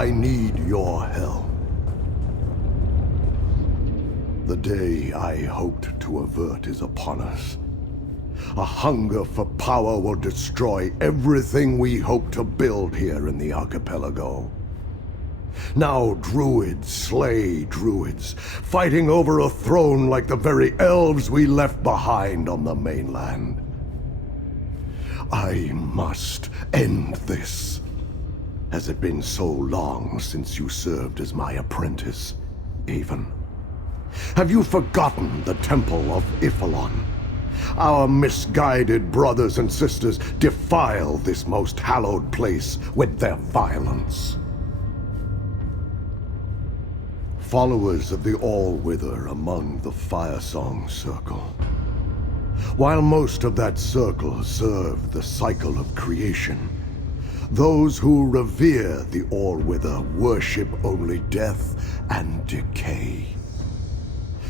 I need your help. The day I hoped to avert is upon us. A hunger for power will destroy everything we hope to build here in the archipelago. Now druids slay druids, fighting over a throne like the very elves we left behind on the mainland. I must end this. Has it been so long since you served as my apprentice, Avon? Have you forgotten the Temple of Iphalon? Our misguided brothers and sisters defile this most hallowed place with their violence. Followers of the All-Wither among the Firesong Circle. While most of that circle serve the cycle of creation, those who revere the All-Wither worship only death and decay.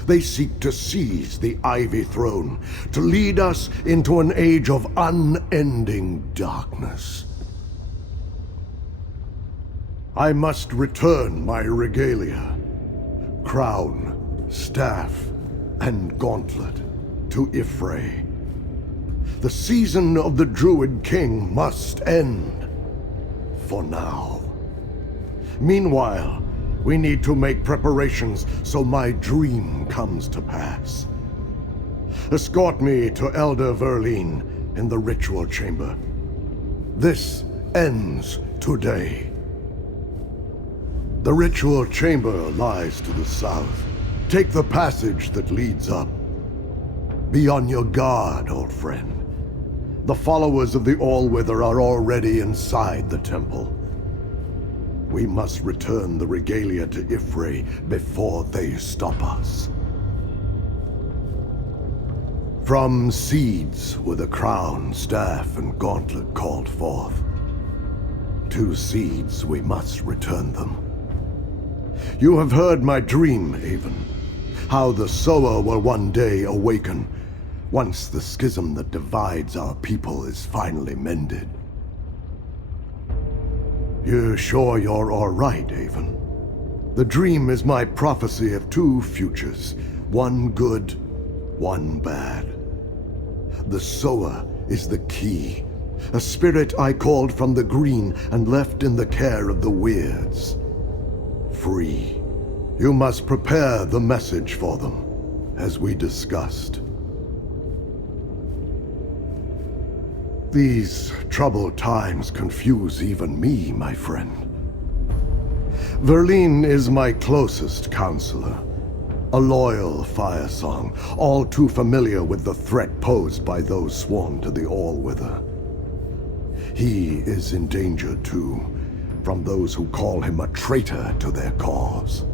They seek to seize the Ivy Throne, to lead us into an age of unending darkness. I must return my regalia, crown, staff, and gauntlet, to Y'ffre. The season of the Druid King must end, for now. Meanwhile, we need to make preparations so my dream comes to pass. Escort me to Elder Verlin in the ritual chamber. This ends today. The ritual chamber lies to the south. Take the passage that leads up. Be on your guard, old friend. The followers of the All-Wither are already inside the temple. We must return the regalia to Y'ffre before they stop us. From seeds were the crown, staff, and gauntlet called forth. To seeds we must return them. You have heard my dream, Avon. How the sower will one day awaken, once the schism that divides our people is finally mended. You're sure you're all right, Avon? The dream is my prophecy of two futures, one good, one bad. The sower is the key, a spirit I called from the green and left in the care of the weirds. Free. You must prepare the message for them, as we discussed. These troubled times confuse even me, my friend. Verlin is my closest counselor, a loyal Firesong, all too familiar with the threat posed by those sworn to the All-Wither. He is in danger too, from those who call him a traitor to their cause.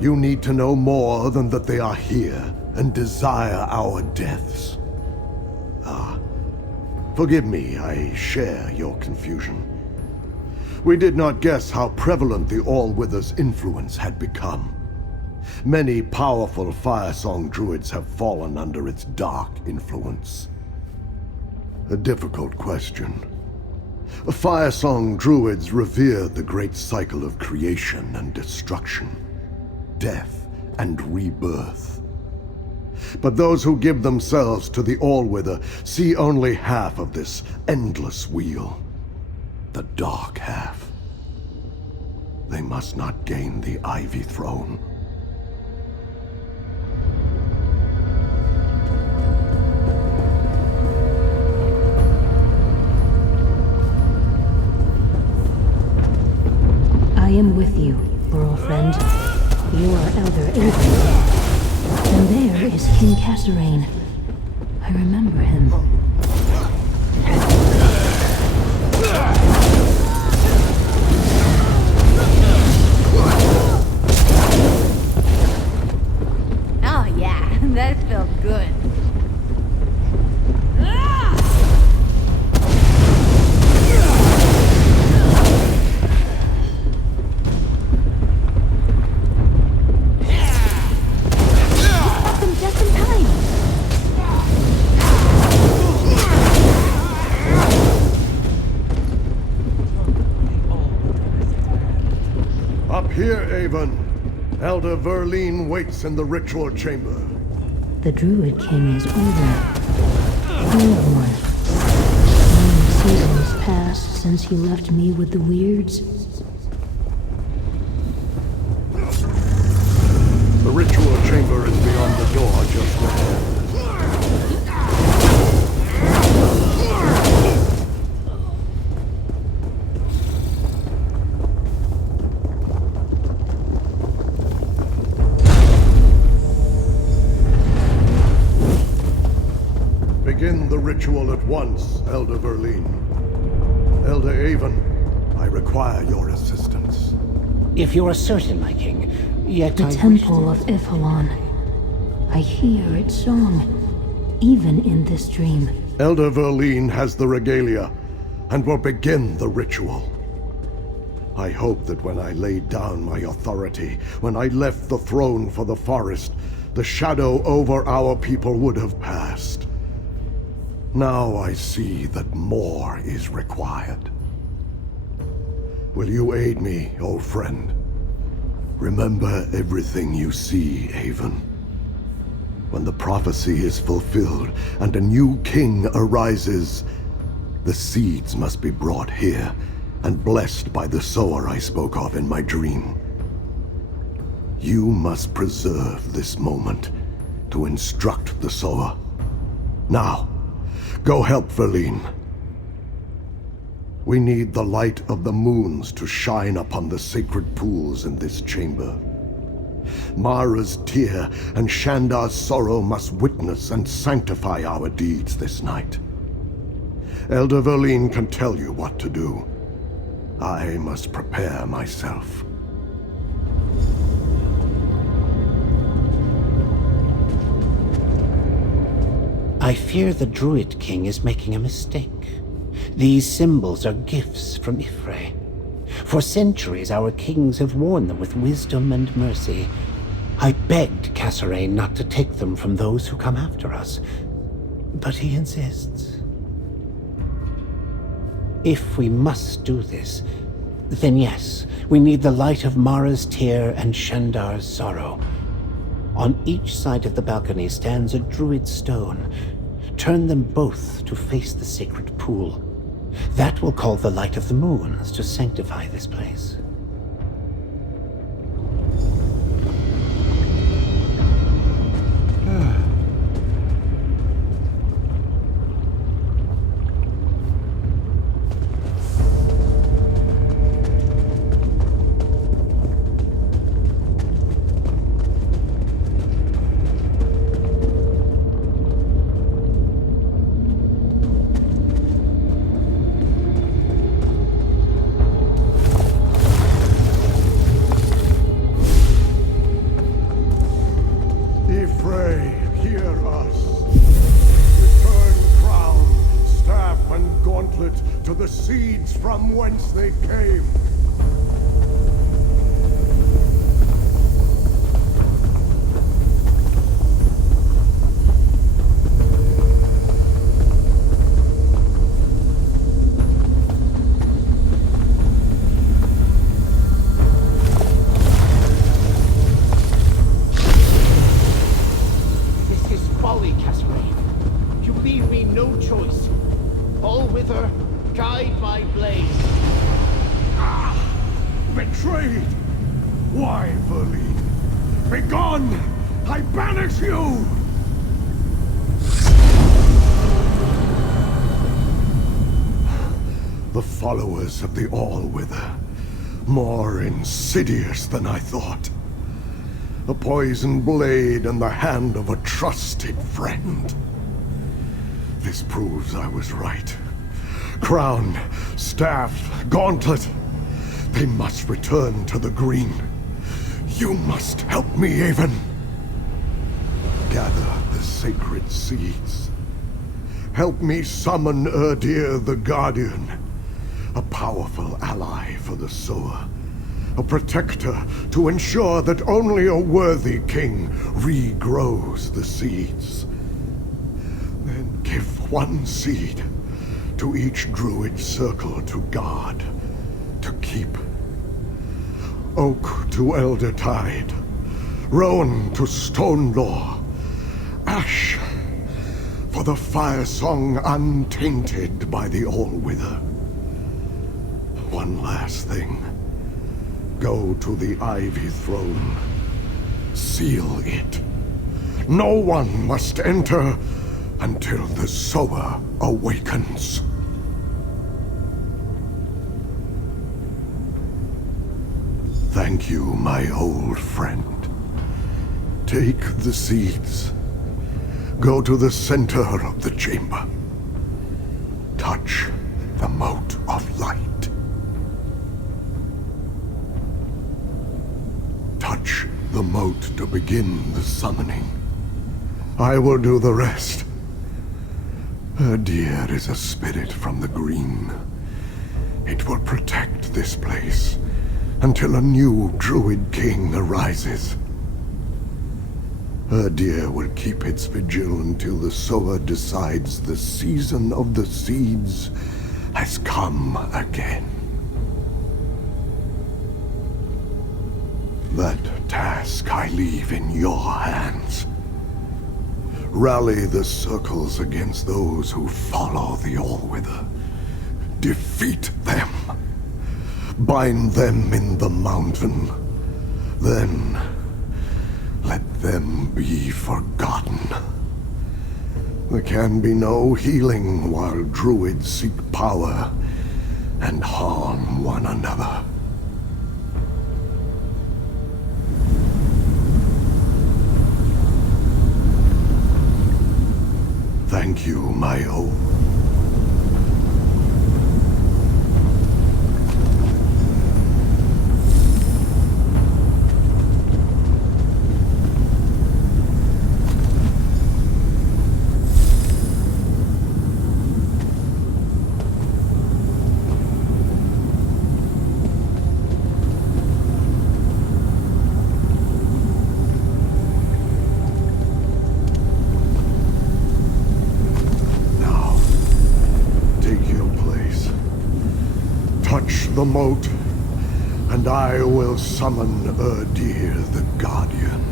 You need to know more than that they are here and desire our deaths. Forgive me, I share your confusion. We did not guess how prevalent the All-Wither's influence had become. Many powerful Firesong druids have fallen under its dark influence. A difficult question. Firesong druids revere the great cycle of creation and destruction, death and rebirth. But those who give themselves to the All-Wither see only half of this endless wheel. The dark half. They must not gain the Ivy Throne. I am with you, Burl friend. You are Elder Avon. And there is King Kasserine. I remember him. Oh yeah, that felt good. Just in time. Elder Verlene waits in the ritual chamber. The Druid King is older. Old one. Many seasons passed since he left me with the Weirds. The ritual chamber is beyond the door just ahead. Begin the ritual at once, Elder Verlene. Elder Avon, I require your assistance. If you are certain, my king, yet The I Temple of Ifalon. I hear its song, even in this dream. Elder Verlene has the regalia, and will begin the ritual. I hope that when I laid down my authority, when I left the throne for the forest, the shadow over our people would have passed. Now I see that more is required. Will you aid me, old friend? Remember everything you see, Avon. When the prophecy is fulfilled and a new king arises, the seeds must be brought here and blessed by the sower I spoke of in my dream. You must preserve this moment to instruct the sower. Now, go help Verlene. We need the light of the moons to shine upon the sacred pools in this chamber. Mara's tear and Shandar's sorrow must witness and sanctify our deeds this night. Elder Verlene can tell you what to do. I must prepare myself. I fear the Druid King is making a mistake. These symbols are gifts from Ifre. For centuries, our kings have worn them with wisdom and mercy. I begged Kasserine not to take them from those who come after us, but he insists. If we must do this, then yes, we need the light of Mara's tear and Shandar's sorrow. On each side of the balcony stands a druid stone. Turn them both to face the sacred pool. That will call the light of the moons to sanctify this place. To the seeds from whence they came. This is folly, Kasserine. You leave me no choice. All with her. Guide my blade. Betrayed! Why, Verlene? Begone! I banish you! The followers of the All-Wither. More insidious than I thought. A poisoned blade in the hand of a trusted friend. This proves I was right. Crown, staff, gauntlet. They must return to the green. You must help me, Avon. Gather the sacred seeds. Help me summon Erdir the Guardian. A powerful ally for the sower. A protector to ensure that only a worthy king regrows the seeds. Then give one seed to each druid circle to guard, to keep. Oak to Elder Tide, Rowan to Stonelaw, ash for the Firesong untainted by the All-Wither. One last thing. Go to the Ivy Throne. Seal it. No one must enter until the Sower awakens. Thank you, my old friend. Take the seeds. Go to the center of the chamber. Touch the mote of light. Touch the mote to begin the summoning. I will do the rest. Deer is a spirit from the green. It will protect this place until a new druid king arises. Deer will keep its vigil until the sower decides the season of the seeds has come again. That task I leave in your hands. Rally the circles against those who follow the All-Wither. Defeat them. Bind them in the mountain. Then, let them be forgotten. There can be no healing while druids seek power and harm one another. Thank you, my old... the moat, and I will summon Erdir the Guardian.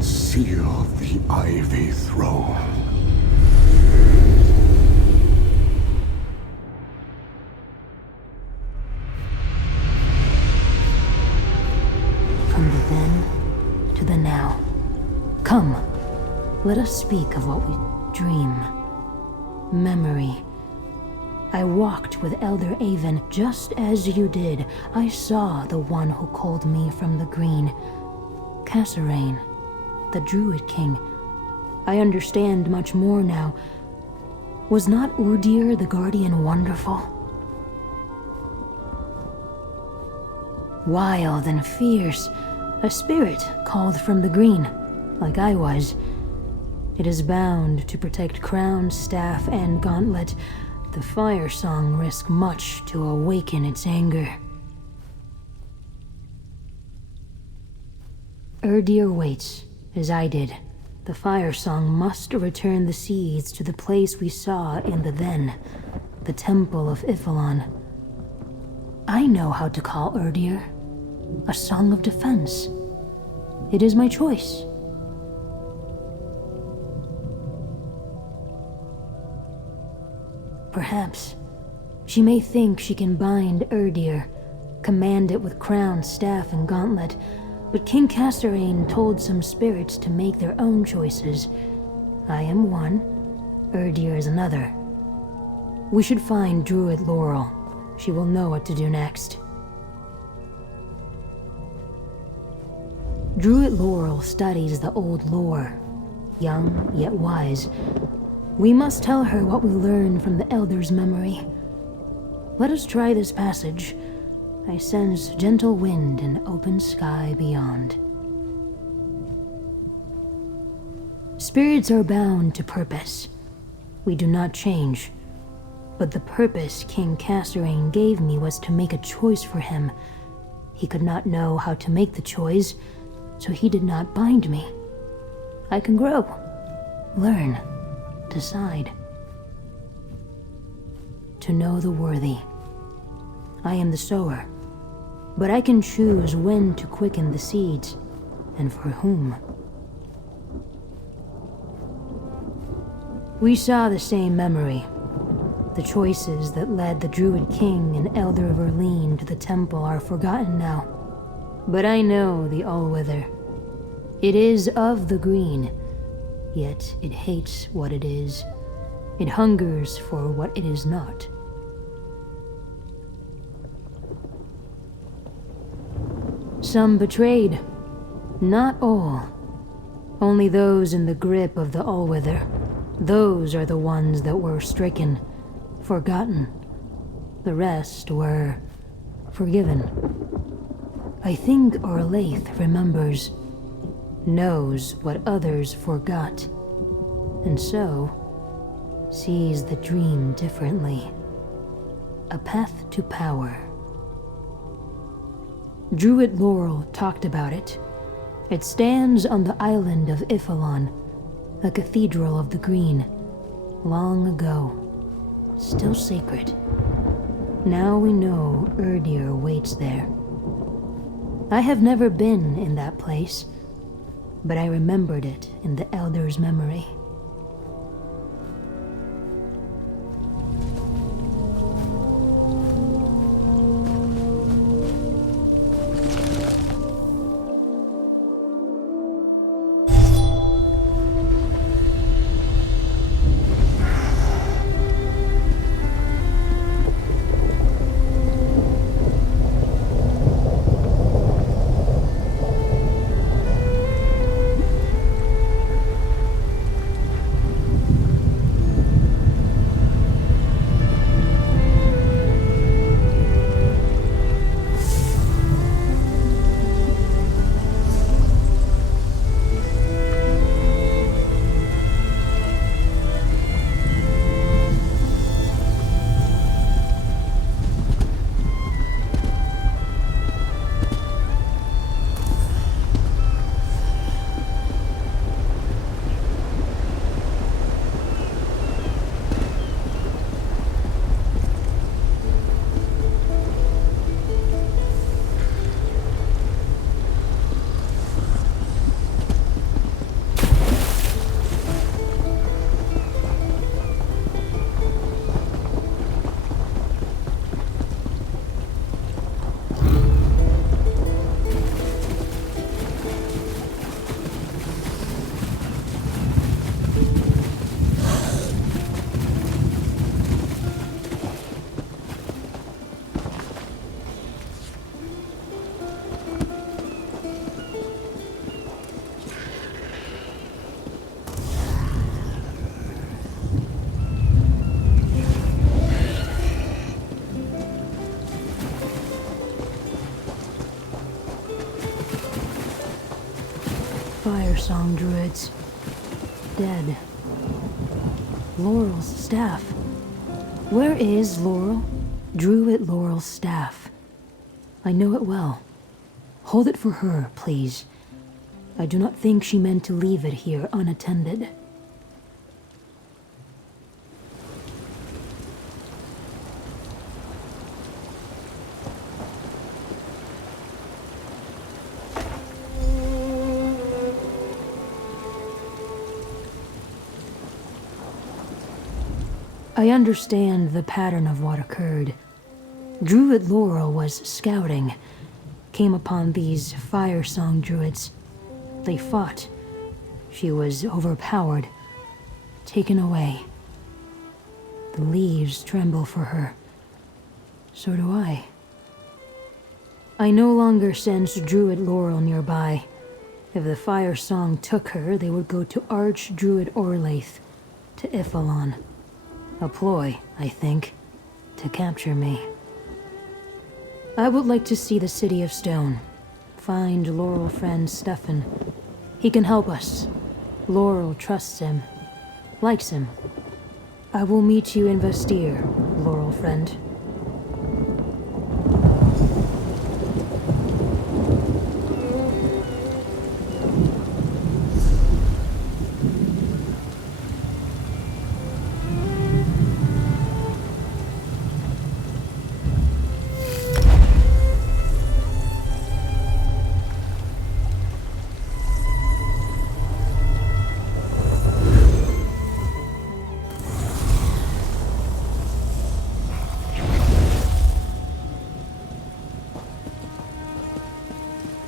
Seal the Ivy Throne. From the then to the now. Come, let us speak of what we dream. Memory. I walked with Elder Avon just as you did. I saw the one who called me from the green. Kasserine, the Druid King. I understand much more now. Was not Erdir the Guardian wonderful? Wild and fierce, a spirit called from the green, like I was. It is bound to protect crown, staff, and gauntlet. The Firesong risk much to awaken its anger. Erdir waits, as I did. The Firesong must return the seeds to the place we saw in the then, the Temple of Iphelon. I know how to call Erdir a song of defense. It is my choice. Perhaps she may think she can bind Erdir, command it with crown, staff, and gauntlet, but King Kasserine told some spirits to make their own choices. I am one, Erdir is another. We should find Druid Laurel. She will know what to do next. Druid Laurel studies the old lore, young yet wise. We must tell her what we learned from the Elder's memory. Let us try this passage. I sense gentle wind and open sky beyond. Spirits are bound to purpose. We do not change. But the purpose King Kasserine gave me was to make a choice for him. He could not know how to make the choice, so he did not bind me. I can grow, learn, decide. To know the worthy. I am the sower, but I can choose when to quicken the seeds, and for whom. We saw the same memory. The choices that led the Druid King and Elder of Erleen to the temple are forgotten now. But I know the Allwither. It is of the green, yet it hates what it is. It hungers for what it is not. Some betrayed. Not all. Only those in the grip of the Allwither. Those are the ones that were stricken, forgotten. The rest were forgiven. I think Orlaith remembers, knows what others forgot, and so sees the dream differently. A path to power. Druid Laurel talked about it. It stands on the island of Ifalon, the Cathedral of the Green, long ago. Still sacred. Now we know Erdir waits there. I have never been in that place, but I remembered it in the Elder's memory. Firesong druids. Dead. Laurel's staff. Where is Laurel? Druid Laurel's staff. I know it well. Hold it for her, please. I do not think she meant to leave it here unattended. I understand the pattern of what occurred. Druid Laurel was scouting, came upon these Firesong druids. They fought. She was overpowered, taken away. The leaves tremble for her. So do I. I no longer sense Druid Laurel nearby. If the Firesong took her, they would go to Archdruid Orlaith, to Iphalon. A ploy, I think, to capture me. I would like to see the City of Stone. Find Laurel friend Stefan. He can help us. Laurel trusts him. Likes him. I will meet you in Vestir, Laurel friend.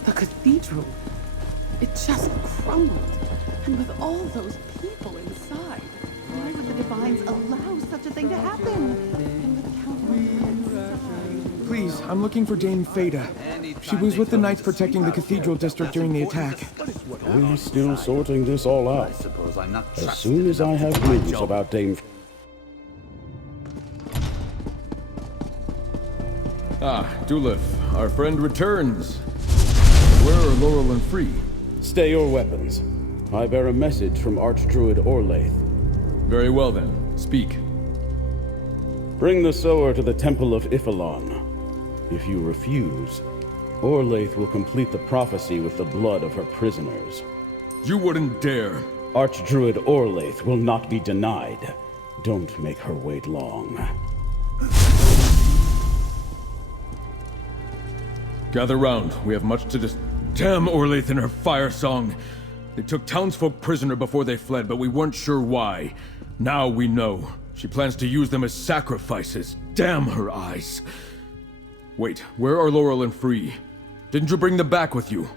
The cathedral, it just crumbled. And with all those people inside, why would the Divines allow such a thing to happen? And the Count inside. Please, I'm looking for Dame Fada. She was with the Knights protecting the Cathedral District during the attack. We're still sorting this all out. As soon as I have news about Dame... Ah, Dulif, our friend returns. Where are Laurel and Free? Stay your weapons. I bear a message from Archdruid Orlaith. Very well then, speak. Bring the sower to the Temple of Iphalon. If you refuse, Orlaith will complete the prophecy with the blood of her prisoners. You wouldn't dare. Archdruid Orlaith will not be denied. Don't make her wait long. Gather round. We have much to Damn Orlaith and her Firesong. They took townsfolk prisoner before they fled, but we weren't sure why. Now we know. She plans to use them as sacrifices. Damn her eyes. Wait, where are Laurel and Free? Didn't you bring them back with you?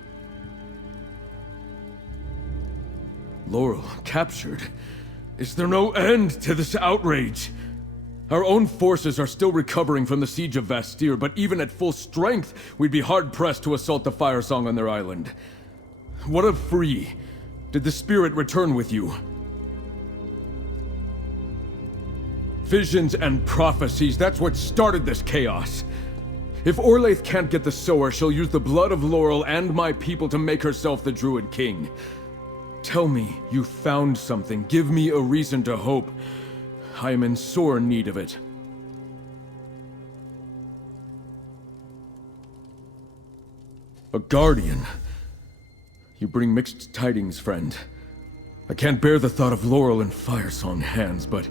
Laurel captured? Is there no end to this outrage? Our own forces are still recovering from the siege of Vestir, but even at full strength, we'd be hard-pressed to assault the Firesong on their island. What of Free? Did the spirit return with you? Visions and prophecies, that's what started this chaos. If Orlaith can't get the sower, she'll use the blood of Laurel and my people to make herself the Druid King. Tell me you found something. Give me a reason to hope. I am in sore need of it. A guardian? You bring mixed tidings, friend. I can't bear the thought of Laurel in Firesong hands, but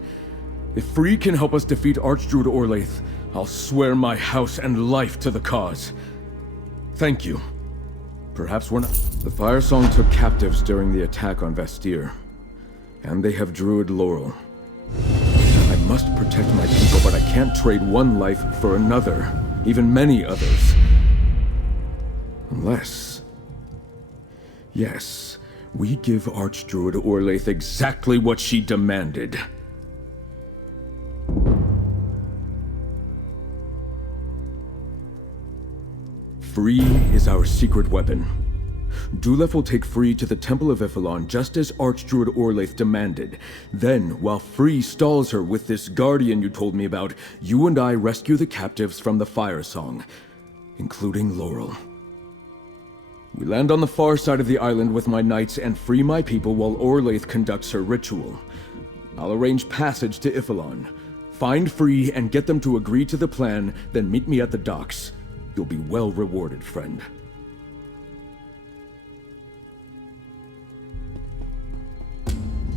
if Free can help us defeat Archdruid Orlaith, I'll swear my house and life to the cause. Thank you. Perhaps we're not... The Firesong took captives during the attack on Vestir, and they have Druid Laurel. I must protect my people, but I can't trade one life for another, even many others. Unless... Yes, we give Archdruid Orlaith exactly what she demanded. Free is our secret weapon. Dulef will take Free to the Temple of Iphalon just as Archdruid Orlaith demanded. Then, while Free stalls her with this guardian you told me about, you and I rescue the captives from the Firesong, including Laurel. We land on the far side of the island with my knights and free my people while Orlaith conducts her ritual. I'll arrange passage to Iphalon. Find Free and get them to agree to the plan, then meet me at the docks. You'll be well rewarded, friend.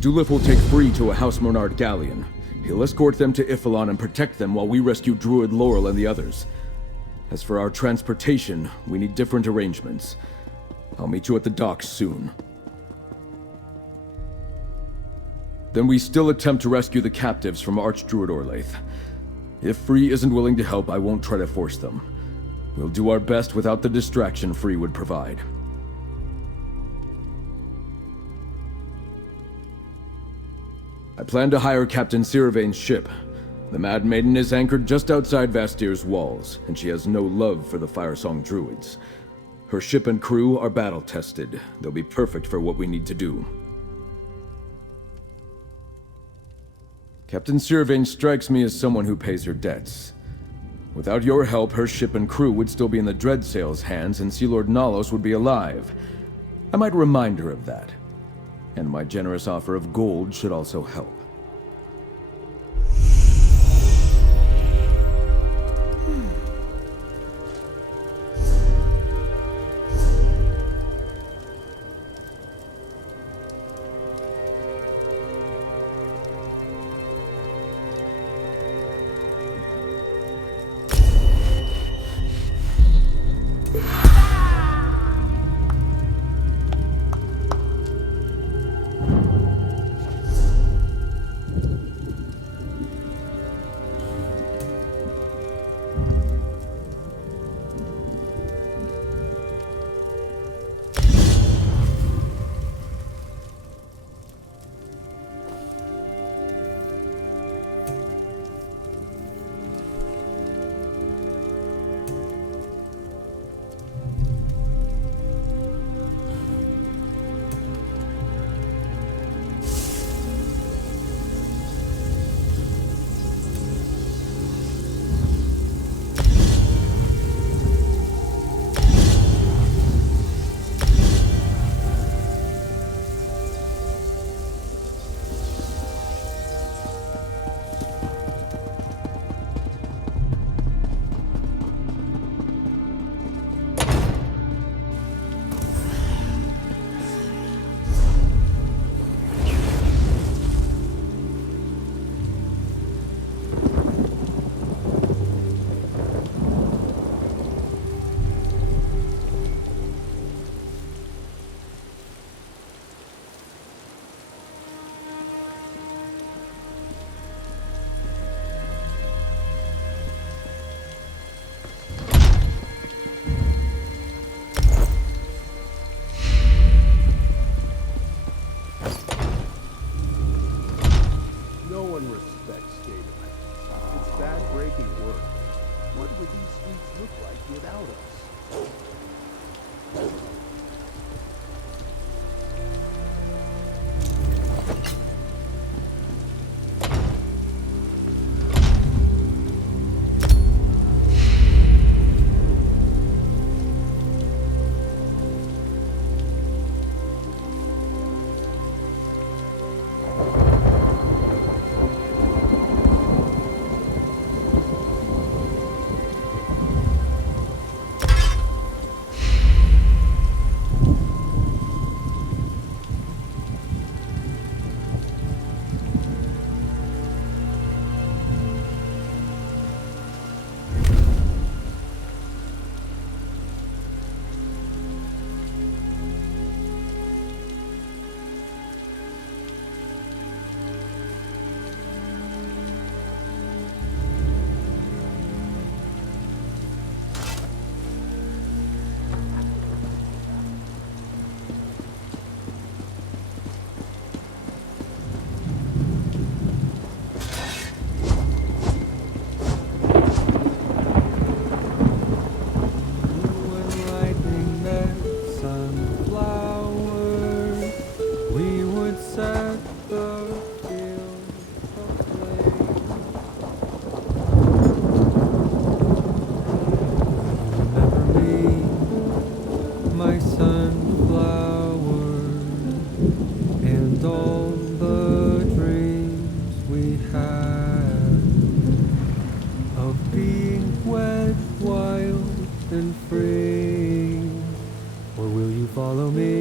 Dulif will take Free to a House Monard galleon. He'll escort them to Iphalon and protect them while we rescue Druid Laurel and the others. As for our transportation, we need different arrangements. I'll meet you at the docks soon. Then we still attempt to rescue the captives from Archdruid Orlaith. If Free isn't willing to help, I won't try to force them. We'll do our best without the distraction Free would provide. I plan to hire Captain Sirvain's ship. The Mad Maiden is anchored just outside Vastir's walls, and she has no love for the Firesong druids. Her ship and crew are battle-tested. They'll be perfect for what we need to do. Captain Sirvain strikes me as someone who pays her debts. Without your help, her ship and crew would still be in the Dreadsail's hands, and Sea Lord Nalos would be alive. I might remind her of that. And my generous offer of gold should also help. Follow me.